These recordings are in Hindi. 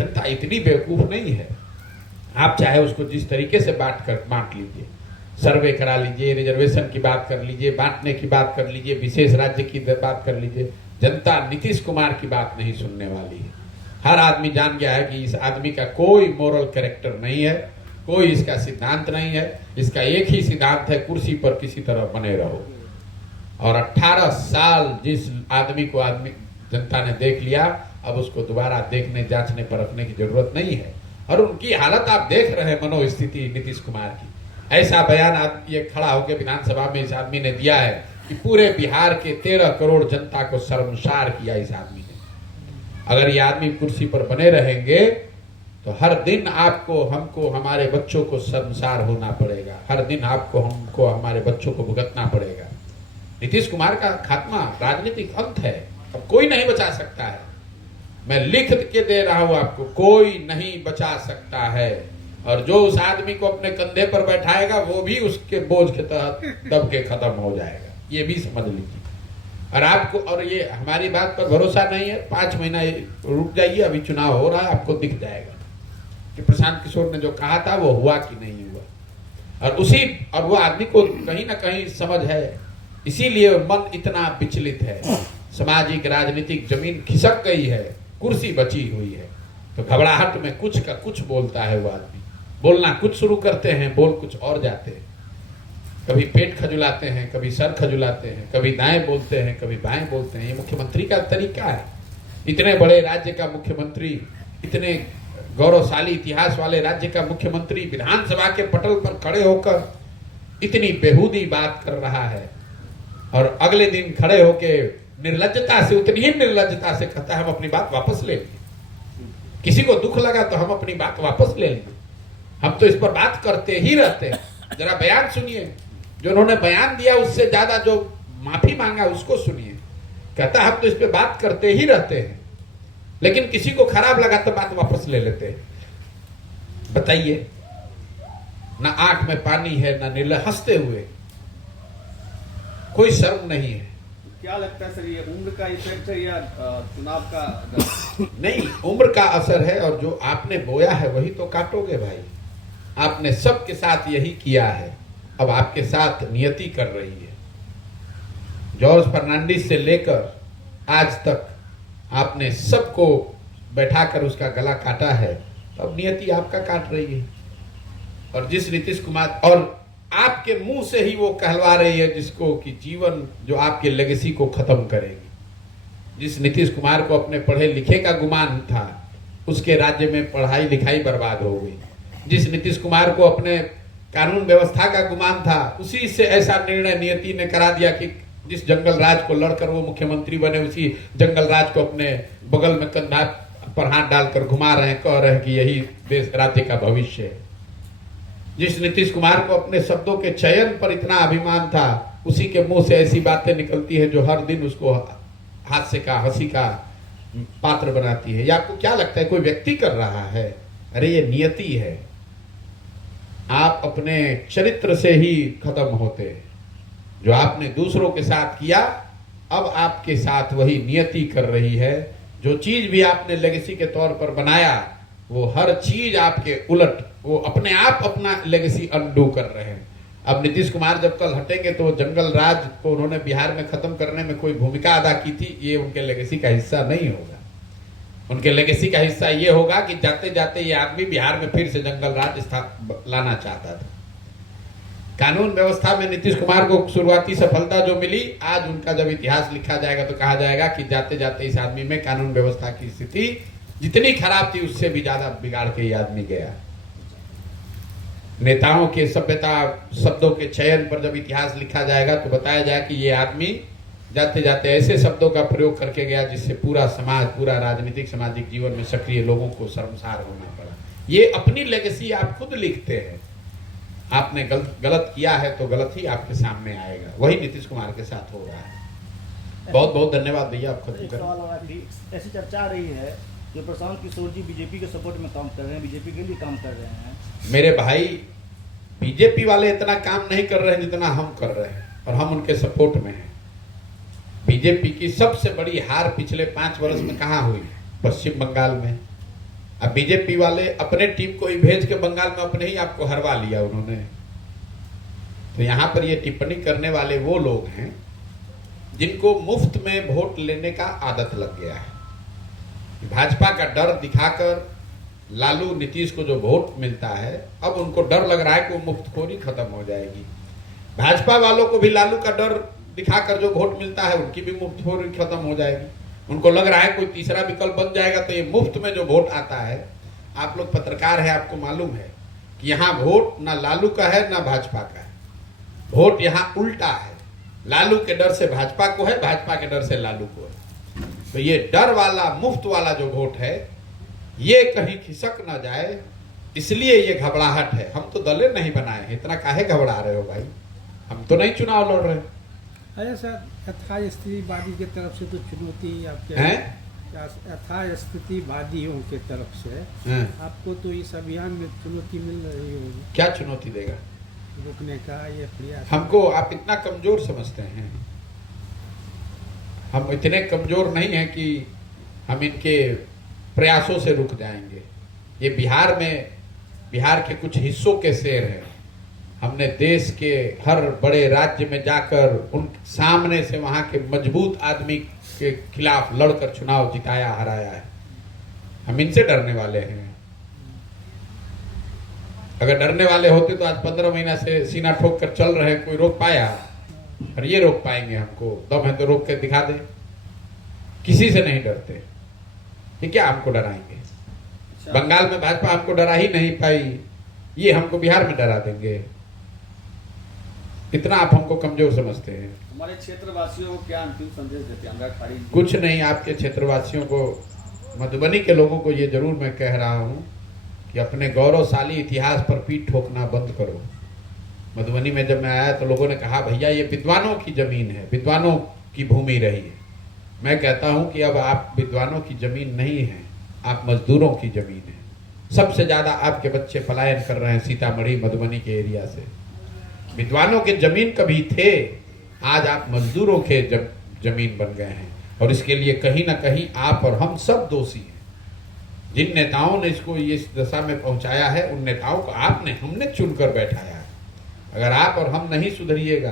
जनता इतनी बेवकूफ नहीं है। आप चाहे उसको जिस तरीके से बांट लीजिए, सर्वे करा लीजिए, रिजर्वेशन की बात कर लीजिए, बांटने की बात कर लीजिए, विशेष राज्य की बात कर लीजिए, जनता नीतीश कुमार की बात नहीं सुनने वाली है। हर आदमी जान गया है कि इस आदमी का कोई मोरल कैरेक्टर नहीं है, कोई इसका सिद्धांत नहीं है। इसका एक ही सिद्धांत है, कुर्सी पर किसी तरह बने रहो। और 18 साल जिस आदमी को जनता ने देख लिया, अब उसको दोबारा देखने, जांचने, परखने की जरूरत नहीं है। और उनकी हालत आप देख रहे हैं, मनोस्थिति नीतीश कुमार की। ऐसा बयान ये खड़ा होकर विधानसभा में इस आदमी ने दिया है कि पूरे बिहार के 13 करोड़ जनता को शर्मसार किया इस आदमी ने। अगर ये आदमी कुर्सी पर बने रहेंगे तो हर दिन आपको, हमको, हमारे बच्चों को शर्मसार होना पड़ेगा। हर दिन आपको, हमको, हमारे बच्चों को भुगतना पड़ेगा। नीतीश कुमार का खात्मा राजनीतिक अंत है, अब कोई नहीं बचा सकता है। मैं लिख के दे रहा हूं आपको, कोई नहीं बचा सकता है। और जो उस आदमी को अपने कंधे पर बैठाएगा वो भी उसके बोझ के तहत दब के खत्म हो जाएगा, ये भी समझ लीजिए। और आपको, और ये हमारी बात पर भरोसा नहीं है, 5 महीना रुक जाइए, अभी चुनाव हो रहा है, आपको दिख जाएगा कि प्रशांत किशोर ने जो कहा था वो हुआ कि नहीं हुआ। और वो आदमी को कहीं ना कहीं समझ है, इसीलिए मन इतना विचलित है। सामाजिक राजनीतिक जमीन खिसक गई है, कुर्सी बची हुई है, तो घबराहट में कुछ का कुछ बोलता है वो आदमी। बोलना कुछ शुरू करते हैं, बोल कुछ और जाते हैं। कभी पेट खजुलाते हैं, कभी सर खजुलाते हैं, कभी दाएं बोलते हैं, कभी बाएं बोलते हैं। ये मुख्यमंत्री का तरीका है। इतने बड़े राज्य का मुख्यमंत्री, इतने गौरवशाली इतिहास वाले राज्य का मुख्यमंत्री विधानसभा के पटल पर खड़े होकर इतनी बेहूदी बात कर रहा है, और अगले दिन खड़े होकर निर्लज्जता से, उतनी ही निर्लज्जता से कहता है हम अपनी बात वापस ले लेंगे। किसी को दुख लगा तो हम अपनी बात वापस ले लेंगे। हम तो इस पर बात करते ही रहते हैं। जरा बयान सुनिए, जो उन्होंने बयान दिया उससे ज्यादा जो माफी मांगा उसको सुनिए। कहता हम तो इस पर बात करते ही रहते हैं, लेकिन किसी को खराब लगा तो बात वापस ले लेते हैं। बताइए, ना आंख में पानी है, ना नीले, हंसते हुए, कोई शर्म नहीं है। क्या लगता है सर, ये उम्र का इफेक्ट है या चुनाव का? नहीं, उम्र का असर है, और जो आपने बोया है वही तो काटोगे भाई। आपने सबके साथ यही किया है, अब आपके साथ नियति कर रही है। जॉर्ज फर्नांडिस से लेकर आज तक आपने सबको बैठाकर उसका गला काटा है, तो अब नियति आपका काट रही है। और जिस नीतीश कुमार, और आपके मुंह से ही वो कहलवा रही है जिसको कि जीवन, जो आपके लेगेसी को खत्म करेगी। जिस नीतीश कुमार को अपने पढ़े लिखे का गुमान था, उसके राज्य में पढ़ाई लिखाई बर्बाद हो गई। जिस नीतीश कुमार को अपने कानून व्यवस्था का गुमान था, उसी से ऐसा निर्णय नियति ने करा दिया कि जिस जंगल राज को लड़कर वो मुख्यमंत्री बने, उसी जंगल राज को अपने बगल में कंधा पर हाथ डालकर घुमा रहे हैं, कह रहे हैं कि यही देश राज्य का भविष्य है। जिस नीतीश कुमार को अपने शब्दों के चयन पर इतना अभिमान था, उसी के मुंह से ऐसी बातें निकलती है जो हर दिन उसको हास्य का, हंसी का पात्र बनाती है। या आपको क्या लगता है कोई व्यक्ति कर रहा है? अरे ये नियति है। आप अपने चरित्र से ही खत्म होते हैं। जो आपने दूसरों के साथ किया, अब आपके साथ वही नियति कर रही है। जो चीज भी आपने लेगेसी के तौर पर बनाया, वो हर चीज आपके उलट, वो अपने आप अपना लेगेसी अनडू कर रहे हैं। अब नीतीश कुमार जब कल हटेंगे तो जंगल राज को उन्होंने बिहार में खत्म करने में कोई भूमिका अदा की थी, ये उनके लेगेसी का हिस्सा नहीं होगा। उनके लेगेसी का हिस्सा ये होगा कि जाते जाते ये आदमी बिहार में फिर से जंगल राज लाना चाहता था। कानून व्यवस्था में नीतीश कुमार को शुरुआती सफलता जो मिली, आज उनका जब इतिहास लिखा जाएगा तो कहा जाएगा कि जाते जाते इस आदमी में कानून व्यवस्था की स्थिति जितनी खराब थी उससे भी ज्यादा बिगाड़ के ये आदमी गया। नेताओं के सभ्यता शब्दों के चयन पर जब इतिहास लिखा जाएगा तो बताया जाए कि ये आदमी जाते जाते ऐसे शब्दों का प्रयोग करके गया जिससे पूरा समाज, पूरा राजनीतिक सामाजिक जीवन में सक्रिय लोगों को शर्मसार होना पड़ा। ये अपनी लेगेसी आप खुद लिखते हैं। आपने गलत किया है तो गलत ही आपके सामने आएगा। वही नीतीश कुमार के साथ हो रहा है। बहुत बहुत धन्यवाद भैया, आप खत्म करें। ऐसी चर्चा रही है जो प्रशांत किशोर जी बीजेपी के सपोर्ट में काम कर रहे हैं, बीजेपी के लिए काम कर रहे हैं। मेरे भाई, बीजेपी वाले इतना काम नहीं कर रहे हैं जितना हम कर रहे हैं, और हम उनके सपोर्ट में हैं। बीजेपी की सबसे बड़ी हार पिछले 5 वर्ष में कहाँ हुई? पश्चिम बंगाल में। अब बीजेपी वाले अपने टीम को ही भेज के बंगाल में अपने ही आपको हरवा लिया उन्होंने। तो यहां पर ये टिप्पणी करने वाले वो लोग हैं जिनको मुफ्त में वोट लेने का आदत लग गया है। भाजपा का डर दिखाकर लालू नीतीश को जो वोट मिलता है, अब उनको डर लग रहा है कि वो मुफ्तखोरी खत्म हो जाएगी। भाजपा वालों को भी लालू का डर दिखाकर जो वोट मिलता है उनकी भी मुफ्तखोरी खत्म हो जाएगी। उनको लग रहा है कोई तीसरा विकल्प बन जाएगा तो ये मुफ्त में जो वोट आता है, आप लोग पत्रकार है, आपको मालूम है कि यहाँ वोट ना लालू का है ना भाजपा का है। वोट यहाँ उल्टा है, लालू के डर से भाजपा को है, भाजपा के डर से लालू को है। तो ये डर वाला मुफ्त वाला जो वोट है ये कहीं खिसक ना जाए, इसलिए ये घबराहट है। हम तो दलें नहीं बनाए हैं, इतना काहे घबरा रहे हो भाई? हम तो नहीं चुनाव लड़ रहे अरे सर, यथास्थितिवादी की तरफ से तो चुनौती आपके हैं। यथास्थितिवादियों की तरफ से हैं? आपको तो इस अभियान में चुनौती मिल रही होगी, क्या चुनौती देगा रुकने का ये प्रयास। हमको? आप इतना कमजोर समझते हैं? हम इतने कमजोर नहीं हैं कि हम इनके प्रयासों से रुक जाएंगे। ये बिहार के कुछ हिस्सों के शेर हैं। हमने देश के हर बड़े राज्य में जाकर उन सामने से वहां के मजबूत आदमी के खिलाफ लड़कर चुनाव जिताया, हराया है। हम इनसे डरने वाले हैं? अगर डरने वाले होते तो आज 15 महीना से सीना ठोक कर चल रहे हैं, कोई रोक पाया? और ये रोक पाएंगे? हमको दम है तो रोक के दिखा दे। किसी से नहीं डरते, ये क्या हमको डराएंगे? बंगाल में भाजपा हमको डरा ही नहीं पाई, ये हमको बिहार में डरा देंगे? इतना आप हमको कमजोर समझते हैं। हमारे क्षेत्रवासियों को क्या अंतिम संदेश देते हैं अनुराग ठाकुर जी? कुछ नहीं, आपके क्षेत्रवासियों को, मधुबनी के लोगों को ये जरूर मैं कह रहा हूँ कि अपने गौरवशाली इतिहास पर पीठ ठोकना बंद करो। मधुबनी में जब मैं आया तो लोगों ने कहा भैया ये विद्वानों की जमीन है, विद्वानों की भूमि रही है। मैं कहता हूं कि अब आप विद्वानों की जमीन नहीं है, आप मजदूरों की जमीन है। सबसे ज्यादा आपके बच्चे पलायन कर रहे हैं सीतामढ़ी मधुबनी के एरिया से। विद्वानों के जमीन कभी थे, आज आप मजदूरों के जमीन बन गए हैं। और इसके लिए कहीं ना कहीं आप और हम सब दोषी हैं। जिन नेताओं ने इसको इस दशा में पहुंचाया है, उन नेताओं को आपने, हमने चुनकर बैठाया है। अगर आप और हम नहीं सुधरिएगा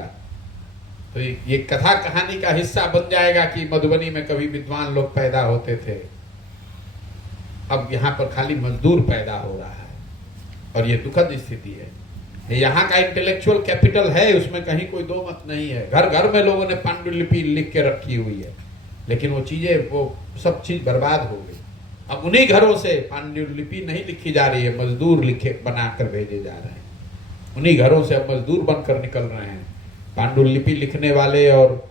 तो ये कथा कहानी का हिस्सा बन जाएगा कि मधुबनी में कभी विद्वान लोग पैदा होते थे। अब यहाँ पर खाली मजदूर पैदा हो रहा है और ये दुखद स्थिति है। यहाँ का इंटेलेक्चुअल कैपिटल है, उसमें कहीं कोई दो मत नहीं है। घर घर में लोगों ने पांडुलिपि लिख के रखी हुई है, लेकिन वो चीजें, वो सब चीज बर्बाद हो गई। अब उन्हीं घरों से पांडुलिपि नहीं लिखी जा रही है, मजदूर लिखे बनाकर भेजे जा रहे हैं। उन्हीं घरों से अब मजदूर बनकर निकल रहे हैं। पांडुलिपि लिखने वाले और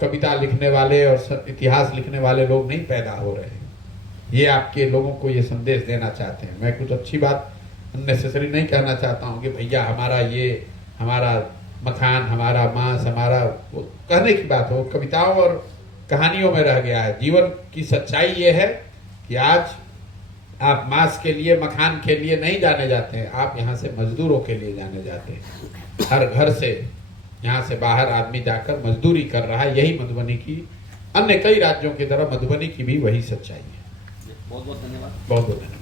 कविता लिखने वाले और इतिहास लिखने वाले लोग नहीं पैदा हो रहे हैं। ये आपके लोगों को ये संदेश देना चाहते हैं। मैं कुछ अच्छी बात अननेसेसरी नहीं कहना चाहता हूँ कि भैया हमारा मखान, हमारा मांस, हमारा, वो कहने की बात हो, कविताओं और कहानियों में रह गया है। जीवन की सच्चाई ये है कि आज आप मांस के लिए, मखान के लिए नहीं जाने जाते हैं, आप यहाँ से मजदूरों के लिए जाने जाते हैं। हर घर से, यहाँ से बाहर आदमी जाकर मजदूरी कर रहा है। यही मधुबनी की, अन्य कई राज्यों की तरह मधुबनी की भी वही सच्चाई है। बहुत बहुत धन्यवाद। बहुत बहुत धन्यवाद।